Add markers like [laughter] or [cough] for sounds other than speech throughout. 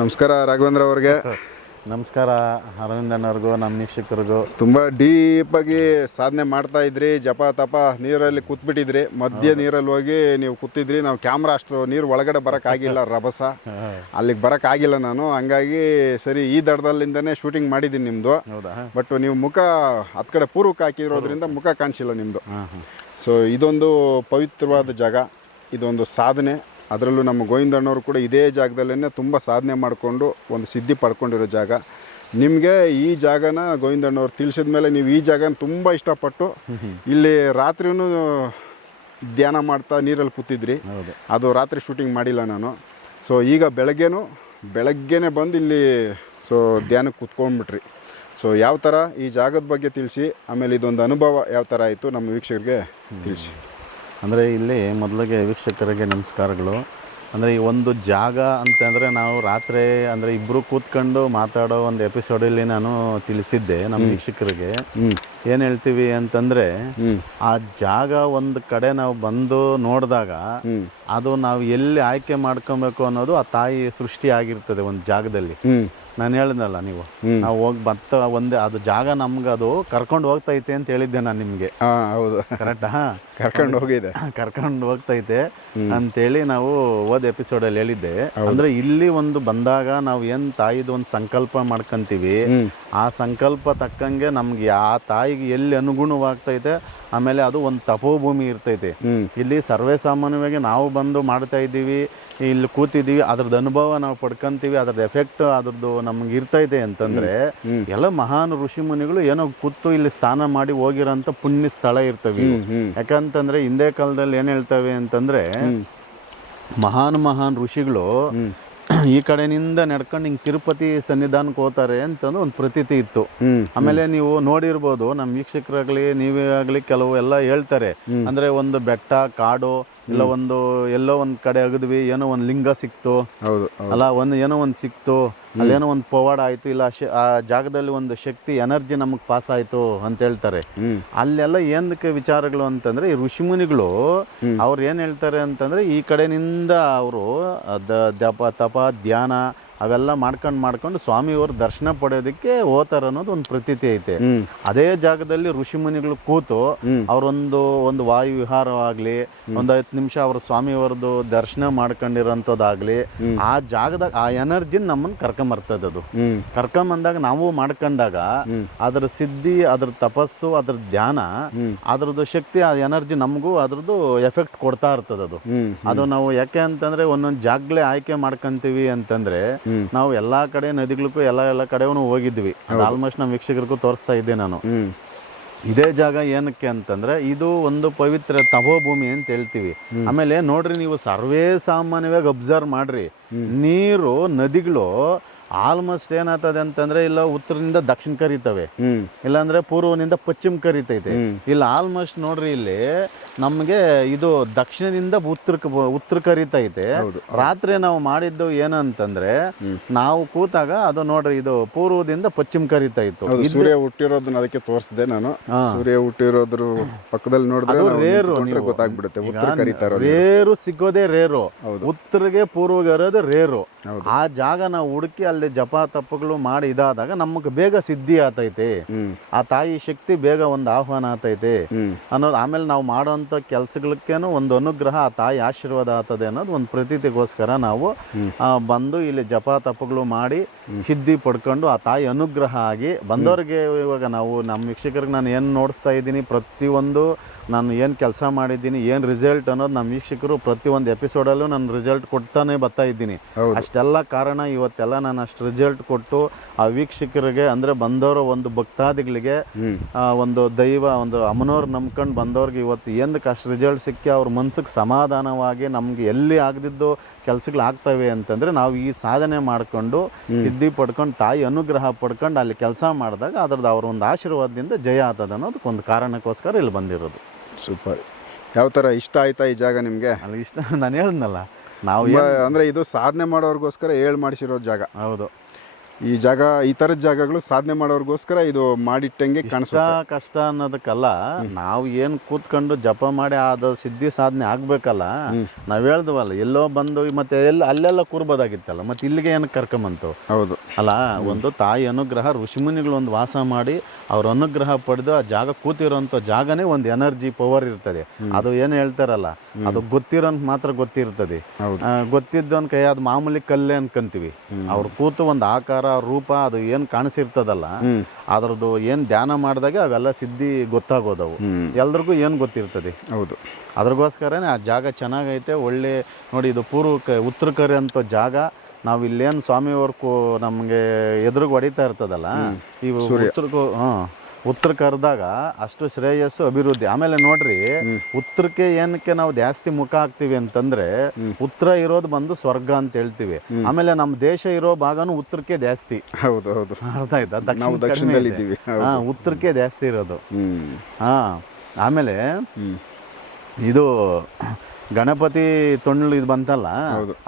ನಮಸ್ಕಾರ ರಾಘವೇಂದ್ರ ಅವ್ರಿಗೆ. ನಮಸ್ಕಾರ ಅರವಿಂದನವ್ರಿಗೂ ನಮ್ಮ ನಿಕ್ಷಕರಿಗೂ ತುಂಬ ಡೀಪಾಗಿ ಸಾಧನೆ ಮಾಡ್ತಾ ಇದ್ರಿ ಜಪ ತಪ ನೀರಲ್ಲಿ ಕೂತ್ಬಿಟ್ಟಿದ್ರಿ. ಮಧ್ಯ ನೀರಲ್ಲಿ ಹೋಗಿ ನೀವು ಕೂತಿದ್ರಿ ನಾವು ಕ್ಯಾಮ್ರಾ ಅಷ್ಟು ನೀರು ಒಳಗಡೆ ಬರೋಕ್ಕಾಗಿಲ್ಲ ರಭಸ. [laughs] ಅಲ್ಲಿಗೆ ಬರೋಕ್ಕಾಗಿಲ್ಲ ನಾನು ಹಂಗಾಗಿ ಸರಿ ಈ ದಡದಲ್ಲಿಂದನೇ ಶೂಟಿಂಗ್ ಮಾಡಿದ್ದೀನಿ ನಿಮ್ಮದು ಬಟ್ ನೀವು ಮುಖ ಹತ್ತು ಕಡೆ ಪೂರ್ವಕ್ಕೆ ಹಾಕಿರೋದ್ರಿಂದ ಮುಖ ಕಾಣಿಸಿಲ್ಲ ನಿಮ್ಮದು ಸೊ ಇದೊಂದು ಪವಿತ್ರವಾದ ಜಾಗ ಇದೊಂದು ಸಾಧನೆ. ಅದರಲ್ಲೂ ನಮ್ಮ ಗೋವಿಂದಣ್ಣವರು ಕೂಡ ಇದೇ ಜಾಗದಲ್ಲೇ ತುಂಬ ಸಾಧನೆ ಮಾಡಿಕೊಂಡು ಒಂದು ಸಿದ್ಧಿ ಪಡ್ಕೊಂಡಿರೋ ಜಾಗ. ನಿಮಗೆ ಈ ಜಾಗನ ಗೋವಿಂದಣ್ಣವ್ರು ತಿಳಿಸಿದ ಮೇಲೆ ನೀವು ಈ ಜಾಗನ ತುಂಬ ಇಷ್ಟಪಟ್ಟು [laughs] ಇಲ್ಲಿ ರಾತ್ರಿನೂ ಧ್ಯಾನ ಮಾಡ್ತಾ ನೀರಲ್ಲಿ ಕೂತಿದ್ರಿ. ಅದು ರಾತ್ರಿ ಶೂಟಿಂಗ್ ಮಾಡಿಲ್ಲ ನಾನು. ಸೊ ಈಗ ಬೆಳಗ್ಗೆನೂ ಬೆಳಗ್ಗೆನೇ ಬಂದು ಇಲ್ಲಿ ಸೊ ಧ್ಯಾನಕ್ಕೆ ಕೂತ್ಕೊಂಡ್ಬಿಟ್ರಿ. ಸೊ ಯಾವ ಥರ ಈ ಜಾಗದ ಬಗ್ಗೆ ತಿಳಿಸಿ ಆಮೇಲೆ ಇದೊಂದು ಅನುಭವ ಯಾವ ಥರ ಆಯಿತು ನಮ್ಮ ವೀಕ್ಷಕರಿಗೆ ತಿಳಿಸಿ. ಅಂದರೆ ಇಲ್ಲಿ ಮೊದಲಿಗೆ ವೀಕ್ಷಕರಿಗೆ ನಮಸ್ಕಾರಗಳು. ಅಂದರೆ ಈ ಒಂದು ಜಾಗ ಅಂತಂದರೆ ನಾವು ರಾತ್ರಿ ಅಂದರೆ ಇಬ್ಬರು ಕೂತ್ಕೊಂಡು ಮಾತಾಡೋ ಒಂದು ಎಪಿಸೋಡಲ್ಲಿ ನಾನು ತಿಳಿಸಿದ್ದೆ ನಮ್ಮ ವೀಕ್ಷಕರಿಗೆ. ಏನು ಹೇಳ್ತೀವಿ ಅಂತಂದರೆ ಆ ಜಾಗ ಒಂದು ಕಡೆ ನಾವು ಬಂದು ನೋಡಿದಾಗ ಅದು ನಾವು ಎಲ್ಲಿ ಆಯ್ಕೆ ಮಾಡ್ಕೊಬೇಕು ಅನ್ನೋದು ಆ ತಾಯಿ ಸೃಷ್ಟಿ ಆಗಿರ್ತದೆ ಒಂದು ಜಾಗದಲ್ಲಿ. ನಾನು ಹೇಳಿದ್ನಲ್ಲ ನೀವು. ನಾವು ಹೋಗಿ ಬತ್ತ ಒಂದೇ ಅದು ಜಾಗ ನಮ್ಗೆ ಅದು ಕರ್ಕೊಂಡು ಹೋಗ್ತೈತೆ ಅಂತ ಹೇಳಿದ್ದೆ ನಾನು ನಿಮಗೆ. ಹಾಂ ಹೌದು. ಕರೆಕ್ಟಾ ಕರ್ಕೊಂಡು ಹೋಗಿದೆ. [laughs] ಕರ್ಕೊಂಡು ಹೋಗ್ತೈತೆ ಅಂತೇಳಿ ನಾವು ಓದ್ ಎಪಿಸೋಡಲ್ಲಿ ಹೇಳಿದ್ದೆ. ಅಂದ್ರೆ ಇಲ್ಲಿ ಒಂದು ಬಂದಾಗ ನಾವು ಏನ್ ತಾಯಿದು ಒಂದು ಸಂಕಲ್ಪ ಮಾಡ್ಕೊಂತೀವಿ ಆ ಸಂಕಲ್ಪ ತಕ್ಕಂಗೆ ನಮ್ಗೆ ಆ ತಾಯಿಗೆ ಎಲ್ಲಿ ಅನುಗುಣವಾಗ್ತೈತೆ ಆಮೇಲೆ ಅದು ಒಂದು ತಪೋಭೂಮಿ ಇರ್ತೈತೆ. ಇಲ್ಲಿ ಸರ್ವೇ ಸಾಮಾನ್ಯವಾಗಿ ನಾವು ಬಂದು ಮಾಡ್ತಾ ಇದ್ದೀವಿ ಇಲ್ಲಿ ಕೂತಿದ್ದೀವಿ ಅದ್ರದ್ದು ಅನುಭವ ನಾವು ಪಡ್ಕೊಂತೀವಿ ಅದ್ರದ್ದು ಎಫೆಕ್ಟ್ ಅದ್ರದ್ದು ನಮ್ಗೆ ಇದೆ ಅಂತಂದ್ರೆ ಎಲ್ಲ ಮಹಾನ್ ಋಷಿ ಮುನಿಗಳು ಏನೋ ಕೂತು ಇಲ್ಲಿ ಸ್ನಾನ ಮಾಡಿ ಹೋಗಿರೋಂಥ ಪುಣ್ಯ ಸ್ಥಳ ಇರ್ತವೆ ಇವು. ಯಾಕಂತಂದ್ರೆ ಹಿಂದೆ ಕಾಲದಲ್ಲಿ ಏನ್ ಹೇಳ್ತವೆ ಅಂತಂದ್ರೆ ಮಹಾನ್ ಮಹಾನ್ ಋಷಿಗಳು ಈ ಕಡೆನಿಂದ ನಡ್ಕೊಂಡು ಹಿಂಗ್ ತಿರುಪತಿ ಸನ್ನಿಧಾನಕ್ಕೆ ಹೋತಾರೆ ಅಂತಂದು ಒಂದು ಪ್ರತೀತಿ ಇತ್ತು. ಹ್ಮ್. ಆಮೇಲೆ ನೀವು ನೋಡಿರ್ಬೋದು ನಮ್ಮ ವೀಕ್ಷಕರಾಗ್ಲಿ ನೀವೇ ಆಗಲಿ ಕೆಲವು ಎಲ್ಲ ಹೇಳ್ತಾರೆ. ಅಂದ್ರೆ ಒಂದು ಬೆಟ್ಟ ಕಾಡು ಇಲ್ಲ ಒಂದು ಎಲ್ಲೋ ಒಂದ್ ಕಡೆ ಅಗದ್ವಿ ಏನೋ ಒಂದು ಲಿಂಗ ಸಿಕ್ತು. ಹೌದು ಅಲ್ಲ ಒಂದು ಏನೋ ಒಂದು ಸಿಕ್ತು. ಅಲ್ಲೇನೋ ಒಂದು ಪವಾಡ ಆಯ್ತು. ಇಲ್ಲ ಆ ಜಾಗದಲ್ಲಿ ಒಂದು ಶಕ್ತಿ ಎನರ್ಜಿ ನಮಗೆ ಪಾಸ್ ಆಯ್ತು ಅಂತ ಹೇಳ್ತಾರೆ. ಅಲ್ಲೆಲ್ಲ ಏನಕ್ಕೆ ವಿಚಾರಗಳು ಅಂತಂದ್ರೆ ಈ ಋಷಿಮುನಿಗಳು ಅವ್ರು ಏನ್ ಹೇಳ್ತಾರೆ ಅಂತಂದ್ರೆ ಈ ಕಡೆನಿಂದ ಅವರು ತಪ ಧ್ಯಾನ ಅವೆಲ್ಲ ಮಾಡ್ಕೊಂಡು ಮಾಡ್ಕೊಂಡು ಸ್ವಾಮಿಯವ್ರ ದರ್ಶನ ಪಡೆಯೋದಕ್ಕೆ ಹೋತಾರ ಅನ್ನೋದು ಒಂದು ಪ್ರತೀತಿ ಐತೆ. ಅದೇ ಜಾಗದಲ್ಲಿ ಋಷಿಮುನಿಗಳು ಕೂತು ಅವರೊಂದು ಒಂದು ವಾಯು ವಿಹಾರವಾಗ್ಲಿ ಒಂದು ಐದು ನಿಮಿಷ ಅವ್ರ ಸ್ವಾಮಿಯವ್ರದ್ದು ದರ್ಶನ ಮಾಡ್ಕೊಂಡಿರೋಂಥದ್ದಾಗ್ಲಿ ಆ ಜಾಗದಾಗ ಆ ಎನರ್ಜಿನ ನಮ್ಮನ್ನ ಬರ್ತದ ಅದು. ಹ್ಮ್. ಕರ್ಕೊಂಬಂದಾಗ ನಾವು ಮಾಡ್ಕೊಂಡಾಗ ಅದ್ರ ಸಿದ್ಧಿ ಅದ್ರ ತಪಸ್ಸು ಅದ್ರ ಧ್ಯಾನ ಅದ್ರದ್ದು ಶಕ್ತಿ ಆ ಎನರ್ಜಿ ನಮಗೂ ಅದ್ರದ್ದು ಎಫೆಕ್ಟ್ ಕೊಡ್ತಾ ಇರ್ತದ ಅದು. ಅದು ನಾವು ಯಾಕೆ ಅಂತಂದ್ರೆ ಒಂದೊಂದು ಜಾಗಲೇ ಆಯ್ಕೆ ಮಾಡ್ಕೊಂತೀವಿ ಅಂತಂದ್ರೆ ನಾವು ಎಲ್ಲಾ ಕಡೆ ನದಿಗಳಿಗೂ ಎಲ್ಲ ಎಲ್ಲ ಕಡೆಗೂ ಹೋಗಿದ್ವಿ. ಆಲ್ಮೋಸ್ಟ್ ನಮ್ಮ ವೀಕ್ಷಕರಿಗೂ ತೋರಿಸ್ತಾ ಇದ್ದೆ ನಾನು. ಇದೇ ಜಾಗ ಏನಕ್ಕೆ ಅಂತಂದ್ರೆ ಇದು ಒಂದು ಪವಿತ್ರ ತಪೋಭೂಮಿ ಅಂತ ಹೇಳ್ತೀವಿ. ಆಮೇಲೆ ನೋಡ್ರಿ ನೀವು ಸರ್ವೇ ಸಾಮಾನ್ಯವಾಗಿ ಅಬ್ಸರ್ವ್ ಮಾಡ್ರಿ. ನೀರು ನದಿಗಳು ಆಲ್ಮೋಸ್ಟ್ ಏನಾಗ್ತದೆ ಅಂತಂದ್ರೆ ಇಲ್ಲ ಉತ್ತರದಿಂದ ದಕ್ಷಿಣ ಕರಿತವೆ. ಇಲ್ಲಾಂದ್ರೆ ಪೂರ್ವನಿಂದ ಪಶ್ಚಿಮ ಕರಿತೈತೆ. ಇಲ್ಲ ಆಲ್ಮೋಸ್ಟ್ ನೋಡ್ರಿ ಇಲ್ಲಿ ನಮಗೆ ಇದು ದಕ್ಷಿಣದಿಂದ ಉತ್ತರಕ್ಕೆ ಉತ್ತರ ಕರಿತೈತೆ ರಾತ್ರಿ ನಾವು ಮಾಡಿದ್ದು ಏನಂತಂದ್ರೆ ನಾವು ಕೂತಾಗ ಅದು ನೋಡ್ರಿ ಇದು ಪೂರ್ವದಿಂದ ಪಶ್ಚಿಮ ಕರಿತಾ ಇತ್ತು. ಸೂರ್ಯ ಹುಟ್ಟಿರೋದನ್ನ ಅದಕ್ಕೆ ತೋರಿಸಿದೆ ನಾನು. ಸೂರ್ಯ ಹುಟ್ಟಿರೋದ್ರ ಪಕ್ಕದಲ್ಲಿ ನೋಡಿದ್ರೆ ರೇರು ಗೊತ್ತಾಗ್ಬಿಡುತ್ತೆ ಉತ್ತರ ರೇರು ಸಿಗೋದೇ ರೇರು. ಉತ್ತರಗೆ ಪೂರ್ವಗೆ ಇರೋದು ರೇರು. ಆ ಜಾಗ ನಾವು ಹುಡುಕಿ ಅಲ್ಲಿ ಜಪ ತಪ್ಪುಗಳು ಮಾಡಿ ಇದಾದಾಗ ನಮಗೆ ಬೇಗ ಸಿದ್ಧಿ ಆತೈತೆ. ಆ ತಾಯಿ ಶಕ್ತಿ ಬೇಗ ಒಂದು ಆಹ್ವಾನ ಆತೈತೆ. ಅನ್ನೋದು ಆಮೇಲೆ ನಾವು ಮಾಡೋಂಥ ಕೆಲಸಗಳಕ್ಕೇನು ಒಂದು ಅನುಗ್ರಹ ಆ ತಾಯಿ ಆಶೀರ್ವಾದ ಆಗ್ತದೆ ಅನ್ನೋದು ಒಂದು ಪ್ರತೀತಿಗೋಸ್ಕರ ನಾವು ಬಂದು ಇಲ್ಲಿ ಜಪ ತಪ್ಪುಗಳು ಮಾಡಿ ಸಿದ್ಧಿ ಪಡ್ಕೊಂಡು ಆ ತಾಯಿ ಅನುಗ್ರಹ ಆಗಿ ಬಂದವ್ರಿಗೆ ಇವಾಗ ನಾವು ನಮ್ಮ ವೀಕ್ಷಕರಿಗೆ ನಾನು ಏನು ನೋಡಿಸ್ತಾ ಇದ್ದೀನಿ ಪ್ರತಿಯೊಂದು ನಾನು ಏನು ಕೆಲಸ ಮಾಡಿದ್ದೀನಿ ಏನು ರಿಸಲ್ಟ್ ಅನ್ನೋದು ನಮ್ಮ ವೀಕ್ಷಕರು ಪ್ರತಿಯೊಂದು ಎಪಿಸೋಡಲ್ಲೂ ನಾನು ರಿಸಲ್ಟ್ ಕೊಡ್ತಾನೆ ಬರ್ತಾ ಇದ್ದೀನಿ. ಅಷ್ಟೆಲ್ಲ ಕಾರಣ ಇವತ್ತೆಲ್ಲ ನಾನು ಅಷ್ಟು ರಿಸಲ್ಟ್ ಕೊಟ್ಟು ಆ ವೀಕ್ಷಕರಿಗೆ ಅಂದರೆ ಬಂದವರ ಒಂದು ಭಕ್ತಾದಿಗಳಿಗೆ ಒಂದು ದೈವ ಒಂದು ಅಮ್ಮನವ್ರು ನಂಬ್ಕೊಂಡು ಬಂದವ್ರಿಗೆ ಇವತ್ತು ಏನಕ್ಕೆ ಅಷ್ಟು ರಿಸಲ್ಟ್ ಸಿಕ್ಕಿ ಅವ್ರ ಮನ್ಸಿಗೆ ಸಮಾಧಾನವಾಗಿ ನಮ್ಗೆ ಎಲ್ಲಿ ಆಗದಿದ್ದು ಕೆಲಸಗಳು ಆಗ್ತವೆ ಅಂತಂದ್ರೆ ನಾವು ಈ ಸಾಧನೆ ಮಾಡ್ಕೊಂಡು ಸಿದ್ಧಿ ಪಡ್ಕೊಂಡು ತಾಯಿ ಅನುಗ್ರಹ ಪಡ್ಕೊಂಡು ಅಲ್ಲಿ ಕೆಲಸ ಮಾಡಿದಾಗ ಅದ್ರದ್ದು ಅವ್ರ ಒಂದು ಆಶೀರ್ವಾದದಿಂದ ಜಯ ಆಗ್ತದೆ ಅನ್ನೋದಕ್ಕೆ ಒಂದು ಕಾರಣಕ್ಕೋಸ್ಕರ ಇಲ್ಲಿ ಬಂದಿರೋದು. ಸೂಪರ್ ಯಾವ ಥರ ಇಷ್ಟ ಆಯ್ತಾ ಈ ಜಾಗ ನಿಮಗೆ? ಅಲ್ಲಿ ಇಷ್ಟ ನಾನು ಹೇಳಿದ್ನಲ್ಲ ನಾವು ಅಂದರೆ ಇದು ಸಾಧನೆ ಮಾಡೋರಿಗೋಸ್ಕರ ಹೇಳಿ ಮಾಡಿಸಿರೋ ಜಾಗ. ಹೌದು. ಈ ಜಾಗ ಈ ತರದ ಜಾಗಗಳು ಸಾಧನೆ ಮಾಡೋರ್ಗೋಸ್ಕರ ಇದು ಮಾಡಿಟ್ಟಂಗೆ ಕಷ್ಟ ಕಾಣಿಸುತ್ತೆ. ಕಷ್ಟ ಅನ್ನೋದಕ್ಕಲ್ಲ ನಾವು ಏನು ಕೂತ್ಕೊಂಡು ಜಪ ಮಾಡಿ ಅದು ಸಿದ್ಧಿ ಸಾಧನೆ ಆಗ್ಬೇಕಲ್ಲ ನಾವ್ ಹೇಳ್ದವಲ್ಲ ಎಲ್ಲೋ ಬಂದು ಮತ್ತೆ ಎಲ್ಲ ಅಲ್ಲೆಲ್ಲ ಕೂರ್ಬೋದಾಗಿತ್ತಲ್ಲ ಮತ್ತೆ ಇಲ್ಲಿಗೆ ಏನಕ್ಕೆ ಕರ್ಕೊಂಬಂತು? ಹೌದು. ಅಲ್ಲ ಒಂದು ತಾಯಿ ಅನುಗ್ರಹ ಋಷಿಮುನಿಗಳು ಒಂದು ವಾಸ ಮಾಡಿ ಅವ್ರ ಅನುಗ್ರಹ ಪಡೆದು ಆ ಜಾಗ ಕೂತಿರೋಂಥ ಜಾಗನೇ ಒಂದು ಎನರ್ಜಿ ಪವರ್ ಇರ್ತದೆ. ಅದು ಏನು ಹೇಳ್ತಾರಲ್ಲ ಅದು ಗೊತ್ತಿರೋನ್ ಮಾತ್ರ ಗೊತ್ತಿರ್ತದೆ. ಗೊತ್ತಿದ್ದವನ್ ಕೈ ಅದು ಮಾಮೂಲಿ ಕಲ್ಲೇ ಅನ್ಕಂತೀವಿ. ಅವ್ರು ಕೂತು ಒಂದು ಆಕಾರ ರೂಪ ಅದು ಏನು ಕಾಣಿಸಿರ್ತದಲ್ಲ ಅದರದ್ದು ಏನು ಧ್ಯಾನ ಮಾಡಿದಾಗ ಅವೆಲ್ಲ ಸಿದ್ಧಿ ಗೊತ್ತಾಗೋದವು. ಎಲ್ರಿಗೂ ಏನು ಗೊತ್ತಿರ್ತದೆ? ಹೌದು. ಅದ್ರಗೋಸ್ಕರನೇ ಆ ಜಾಗ ಚೆನ್ನಾಗೈತೆ ಒಳ್ಳೆ ನೋಡಿ ಇದು ಪೂರ್ವಕ್ಕೆ ಉತ್ತರ ಕರೆ ಅಂತ ಜಾಗ ನಾವು ಇಲ್ಲೇನು ಸ್ವಾಮಿ ವರ್ಕು ನಮಗೆ ಎದುರಿಗೆ ಹೊಡಿತಾ ಇರ್ತದಲ್ಲ ಈ ಉತ್ತರ ಹಾಂ ಉತ್ತರ ಕರೆದಾಗ ಅಷ್ಟು ಶ್ರೇಯಸ್ಸು ಅಭಿವೃದ್ಧಿ. ಆಮೇಲೆ ನೋಡ್ರಿ ಉತ್ತರಕ್ಕೆ ಏನಕ್ಕೆ ನಾವು ಜಾಸ್ತಿ ಮುಖ ಹಾಕ್ತಿವಿ ಅಂತಂದ್ರೆ ಉತ್ತರ ಇರೋದು ಬಂದು ಸ್ವರ್ಗ ಅಂತ ಹೇಳ್ತೀವಿ. ಆಮೇಲೆ ನಮ್ಮ ದೇಶ ಇರೋ ಭಾಗನು ಉತ್ತರಕ್ಕೆ ಜಾಸ್ತಿ. ಹೌದು ಹೌದು. ಅರ್ಥ ಆಯ್ತಾ? ಹಾ, ಉತ್ತರಕ್ಕೆ ಜಾಸ್ತಿ ಇರೋದು. ಹಾ ಆಮೇಲೆ ಇದು ಗಣಪತಿ ತೊಣ್ಣಲು ಇದು ಬಂತಲ್ಲ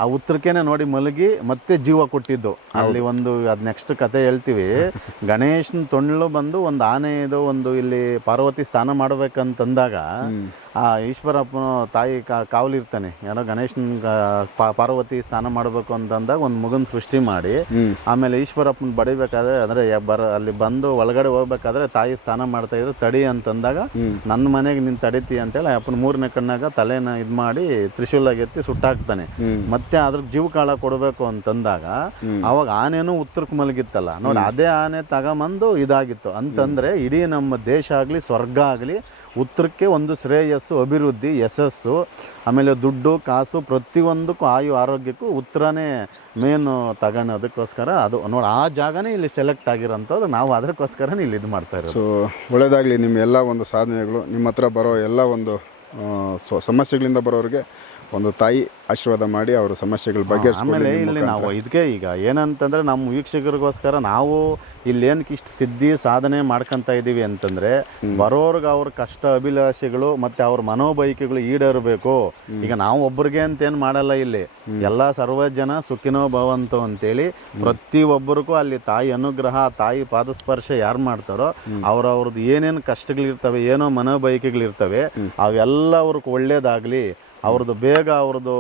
ಆ ಉತ್ತರಕ್ಕೇನೆ ನೋಡಿ ಮಲಗಿ ಮತ್ತೆ ಜೀವ ಕೊಟ್ಟಿದ್ದು. ಅಲ್ಲಿ ಒಂದು ಅದ್ ನೆಕ್ಸ್ಟ್ ಕತೆ ಹೇಳ್ತೀವಿ. [laughs] ಗಣೇಶನ ತೊಣ್ಣಲು ಬಂದು ಒಂದು ಆನೆ ಇದು ಒಂದು ಇಲ್ಲಿ ಪಾರ್ವತಿ ಸ್ನಾನ ಮಾಡ್ಬೇಕಂತಂದಾಗ ಆ ಈಶ್ವರಪ್ಪನ ತಾಯಿ ಕಾ ಕಾವಲಿರ್ತಾನೆ ಏನೋ ಗಣೇಶನ ಪಾರ್ವತಿ ಸ್ನಾನ ಮಾಡಬೇಕು ಅಂತಂದಾಗ ಒಂದು ಮಗನ ಸೃಷ್ಟಿ ಮಾಡಿ ಆಮೇಲೆ ಈಶ್ವರಪ್ಪನ ಬಡಿಬೇಕಾದ್ರೆ ಅಂದರೆ ಬರ ಅಲ್ಲಿ ಬಂದು ಒಳಗಡೆ ಹೋಗ್ಬೇಕಾದ್ರೆ ತಾಯಿ ಸ್ನಾನ ಮಾಡ್ತಾ ಇದ್ರು ತಡಿ ಅಂತಂದಾಗ ನನ್ನ ಮನೆಗೆ ನೀನು ತಡಿತಿ ಅಂತೇಳಿ ಅಪ್ಪನ ಮೂರನೇ ಕಣ್ಣಾಗ ತಲೆನ ಇದು ಮಾಡಿ ತ್ರಿಶೂಲಾಗಿ ಎತ್ತಿ ಸುಟ್ಟಾಕ್ತಾನೆ. ಮತ್ತೆ ಅದ್ರ ಜೀವ ಕಾಳ ಕೊಡಬೇಕು ಅಂತಂದಾಗ ಅವಾಗ ಆನೆನೂ ಉತ್ತರಕ್ಕೆ ಮಲಗಿತ್ತಲ್ಲ. ನೋಡಿ ಅದೇ ಆನೆ ತಗೊಂಬಂದು ಇದಾಗಿತ್ತು. ಅಂತಂದ್ರೆ ಇಡೀ ನಮ್ಮ ದೇಶ ಆಗಲಿ ಸ್ವರ್ಗ ಆಗಲಿ ಉತ್ತರಕ್ಕೆ ಒಂದು ಶ್ರೇಯಸ್ಸು ಅಭಿವೃದ್ಧಿ ಯಶಸ್ಸು ಆಮೇಲೆ ದುಡ್ಡು ಕಾಸು ಪ್ರತಿಯೊಂದಕ್ಕೂ ಆಯು ಆರೋಗ್ಯಕ್ಕೂ ಉತ್ತರನೇ ಮೇನು ತಗೊಳೋದಕ್ಕೋಸ್ಕರ ಅದು. ನೋಡಿ ಆ ಜಾಗನೇ ಇಲ್ಲಿ ಸೆಲೆಕ್ಟ್ ಆಗಿರೋಂಥದ್ದು. ನಾವು ಅದಕ್ಕೋಸ್ಕರನೇ ಇಲ್ಲಿ ಇದು ಮಾಡ್ತಾ ಇರೋದು. ಸೊ ಒಳ್ಳೇದಾಗಲಿ ನಿಮ್ಮ ಎಲ್ಲ ಒಂದು ಸಾಧನೆಗಳು. ನಿಮ್ಮ ಹತ್ರ ಬರೋ ಎಲ್ಲ ಒಂದು ಸಮಸ್ಯೆಗಳಿಂದ ಬರೋರಿಗೆ ಒಂದು ತಾಯಿ ಆಶೀರ್ವಾದ ಮಾಡಿ ಅವರ ಸಮಸ್ಯೆಗಳ ಬಗ್ಗೆ ಆಮೇಲೆ ಇಲ್ಲಿ ನಾವು ಇದಕ್ಕೆ ಈಗ ಏನಂತಂದ್ರೆ ನಮ್ಮ ವೀಕ್ಷಕರಿಗೋಸ್ಕರ ನಾವು ಇಲ್ಲಿ ಏನಕ್ಕೆ ಇಷ್ಟು ಸಿದ್ಧಿ ಸಾಧನೆ ಮಾಡ್ಕೊಂತ ಇದ್ದೀವಿ ಅಂತಂದ್ರೆ ಬರೋರ್ಗೆ ಅವ್ರ ಕಷ್ಟ ಅಭಿಲಾಷೆಗಳು ಮತ್ತೆ ಅವ್ರ ಮನೋಬೈಕೆಗಳು ಈಡೇರಬೇಕು. ಈಗ ನಾವು ಒಬ್ರಿಗೆ ಅಂತ ಏನು ಮಾಡಲ್ಲ ಇಲ್ಲಿ. ಎಲ್ಲ ಸರ್ವ ಜನ ಸುಖಿನೋ ಭವಂತು ಅಂತೇಳಿ ಪ್ರತಿಯೊಬ್ಬರಿಗೂ ಅಲ್ಲಿ ತಾಯಿ ಅನುಗ್ರಹ ತಾಯಿ ಪಾದಸ್ಪರ್ಶ ಯಾರು ಮಾಡ್ತಾರೋ ಅವ್ರವ್ರದ್ದು ಏನೇನು ಕಷ್ಟಗಳಿರ್ತವೆ ಏನೋ ಮನೋಬೈಕೆಗಳಿರ್ತವೆ ಅವೆಲ್ಲ ಅವ್ರಿಗೆ ಒಳ್ಳೇದಾಗಲಿ. ಅವ್ರದ್ದು ಬೇಗ ಅವ್ರದ್ದು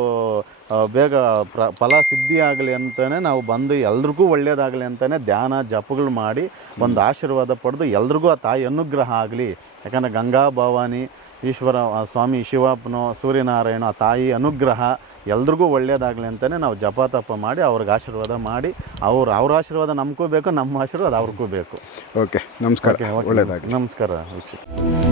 ಬೇಗ ಪ್ರ ಫಲ ಸಿದ್ಧಿ ಆಗಲಿ ಅಂತಲೇ ನಾವು ಬಂದು ಎಲ್ರಿಗೂ ಒಳ್ಳೆಯದಾಗಲಿ ಅಂತಲೇ ಧ್ಯಾನ ಜಪಗಳು ಮಾಡಿ ಒಂದು ಆಶೀರ್ವಾದ ಪಡೆದು ಎಲ್ರಿಗೂ ಆ ತಾಯಿ ಅನುಗ್ರಹ ಆಗಲಿ. ಯಾಕಂದರೆ ಗಂಗಾ ಭವಾನಿ ಈಶ್ವರ ಸ್ವಾಮಿ ಶಿವಪ್ಪನೋ ಸೂರ್ಯನಾರಾಯಣ ಆ ತಾಯಿ ಅನುಗ್ರಹ ಎಲ್ರಿಗೂ ಒಳ್ಳೆಯದಾಗಲಿ ಅಂತಲೇ ನಾವು ಜಪ ತಪ ಮಾಡಿ ಅವ್ರಿಗೆ ಆಶೀರ್ವಾದ ಮಾಡಿ ಅವ್ರು ಅವ್ರ ಆಶೀರ್ವಾದ ನಮಗೂ ಬೇಕು ನಮ್ಮ ಆಶೀರ್ವಾದ ಅವ್ರಿಗೂ ಬೇಕು. ಓಕೆ ನಮಸ್ಕಾರ. ಒಳ್ಳೆಯದಾಗಲಿ ನಮಸ್ಕಾರ ವೀಕ್ಷಕ